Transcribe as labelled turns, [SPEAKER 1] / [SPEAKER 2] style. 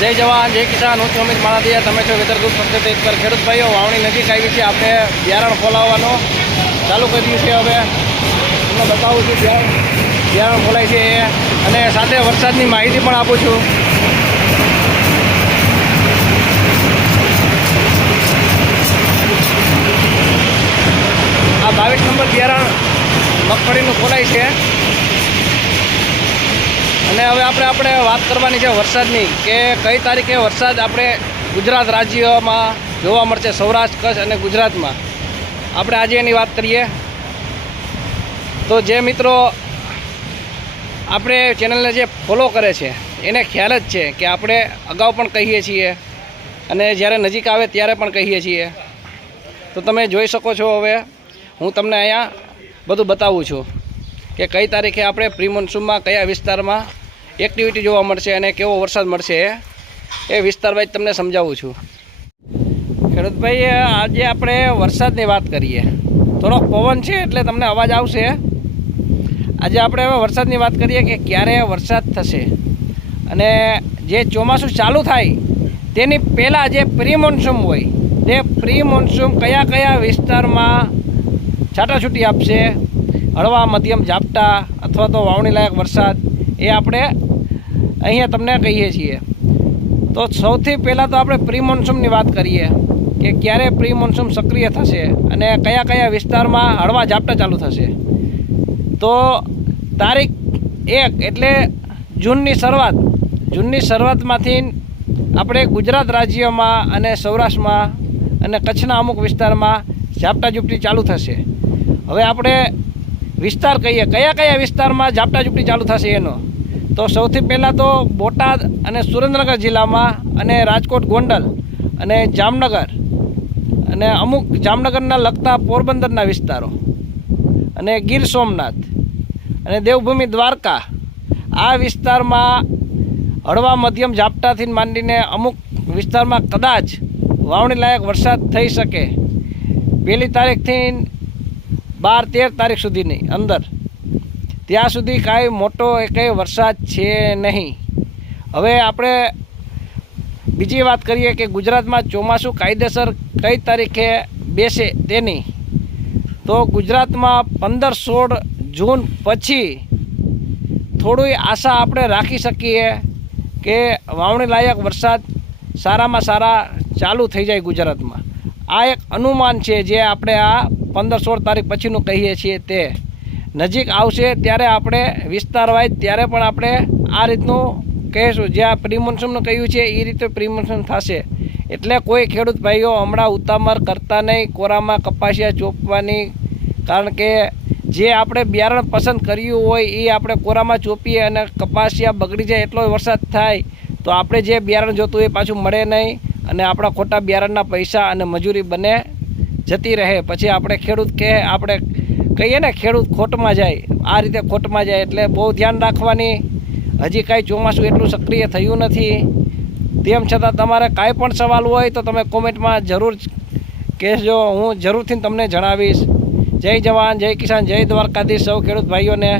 [SPEAKER 1] જય જવાન, જય કિસાન. હું છું અમિત માણાદિયા. તમે છો વેધરગુપ્ત પદ્ધતિ પર ખેડૂત ભાઈઓ. વાવણી નજીક આવી છે. આપણે બિયારણ ખોલાવવાનો ચાલુ કર્યું છે હવે. તમને બતાવું છું, બિયારણ બિયારણ ખોલાય છે અને સાથે વરસાદની માહિતી પણ આપું છું. આ બાવીસ નંબર બિયારણ મગફળીનું ખોલાય છે. અને હવે આપણે આપણે વાત કરવાની છે વરસાદની કે કઈ તારીખે વરસાદ આપણે ગુજરાત રાજ્યમાં જોવા મળશે, સૌરાષ્ટ્ર, કચ્છ અને ગુજરાતમાં. આપણે આજે એની વાત કરીએ. તો જે મિત્રો આપણે ચેનલને જે ફોલો કરે છે, એને ખ્યાલ જ છે કે આપણે અગાઉ પણ કહીએ છીએ અને જ્યારે નજીક આવે ત્યારે પણ કહીએ છીએ. તો તમે જોઈ શકો છો હવે, હું તમને અહીંયા બધું બતાવું છું કે કઈ તારીખે આપણે પ્રી મોન્સૂનમાં, કયા વિસ્તારમાં એક્ટિવિટી જોવા મળશે અને કેવો વરસાદ મળશે એ વિસ્તાર વાઇઝ તમને સમજાવું છું. ખેડૂતભાઈ આજે આપણે વરસાદની વાત કરીએ. થોડોક પવન છે એટલે તમને અવાજ આવશે. આજે આપણે હવે વરસાદની વાત કરીએ કે ક્યારે વરસાદ થશે. અને જે ચોમાસું ચાલુ થાય, તેની પહેલાં જે પ્રી મોન્સૂમ હોય, તે પ્રી મોન્સૂમ કયા કયા વિસ્તારમાં છાટાછૂટી આપશે, હળવા, મધ્યમ, ઝાપટા અથવા તો વાવણીલાયક વરસાદ, એ આપણે અહીંયા તમને કહીએ છીએ. તો સૌથી પહેલાં તો આપણે પ્રી મોન્સૂમની વાત કરીએ કે ક્યારે પ્રી મોન્સૂન સક્રિય થશે અને કયા કયા વિસ્તારમાં હળવા ઝાપટા ચાલુ થશે. તો તારીખ એક એટલે જૂનની શરૂઆત. જૂનની શરૂઆતમાંથી આપણે ગુજરાત રાજ્યમાં અને સૌરાષ્ટ્રમાં અને કચ્છના અમુક વિસ્તારમાં ઝાપટા ઝૂપટી ચાલુ થશે. હવે આપણે વિસ્તાર કહીએ. કયા કયા વિસ્તારમાં ઝાપટા ઝૂપટી ચાલુ થશે એનો? તો સૌથી પહેલાં તો બોટાદ અને સુરેન્દ્રનગર જિલ્લામાં અને રાજકોટ ગોંડલ અને જામનગર અને અમુક જામનગરના લગતા પોરબંદરના વિસ્તારો અને ગીર સોમનાથ અને દેવભૂમિ દ્વારકા આ વિસ્તારમાં હળવા મધ્યમ ઝાપટાથી માંડીને અમુક વિસ્તારમાં કદાચ વાવણી લાયક વરસાદ થઈ શકે. પહેલી તારીખથી બાર તેર તારીખ સુધીની અંદર ત્યાં સુધી કાંઈ મોટો કંઈ વરસાદ છે નહીં. હવે આપણે બીજી વાત કરીએ કે ગુજરાતમાં ચોમાસું કાયદેસર કઈ તારીખે બેસે તેની તો ગુજરાતમાં પંદર સોળ જૂન પછી થોડી આશા આપણે રાખી શકીએ કે વાવણી લાયક વરસાદ સારામાં સારા ચાલુ થઈ જાય ગુજરાતમાં. આ એક અનુમાન છે જે આપણે આ પંદર સોળ તારીખ પછીનું કહીએ છીએ તે. નજીક આવશે ત્યારે આપણે વિસ્તારવાઇઝ ત્યારે પણ આપણે આ રીતનું કહીશું. જે આ પ્રિમોન્સૂનનું કહ્યું છે એ રીતે પ્રિમોન્સૂન થશે. એટલે કોઈ ખેડૂત ભાઈઓ હમણાં ઉતામર કરતા નહીં, કોરામાં કપાસિયા ચોપવાની, કારણ કે જે આપણે બિયારણ પસંદ કર્યું હોય એ આપણે કોરામાં ચોપીએ અને કપાસિયા બગડી જાય એટલો વરસાદ થાય, તો આપણે જે બિયારણ જોતું એ પાછું મળે નહીં અને આપણા ખોટા બિયારણના પૈસા અને મજૂરી બને જતી રહે. પછી આપણે ખેડૂત કહે, આપણે કહીએ ને, ખેડૂત ખોટમાં જાય. આ રીતે ખોટમાં જાય એટલે બહુ ધ્યાન રાખવાની. હજી કાંઈ ચોમાસું એટલું સક્રિય થયું નથી. તેમ છતાં તમારે કાંઈ પણ સવાલ હોય તો તમે કોમેન્ટમાં જરૂર કહેજો. હું જરૂરથી તમને જણાવીશ. જય જવાન, જય કિસાન, જય દ્વારકાધીશ સૌ ખેડૂત ભાઈઓને.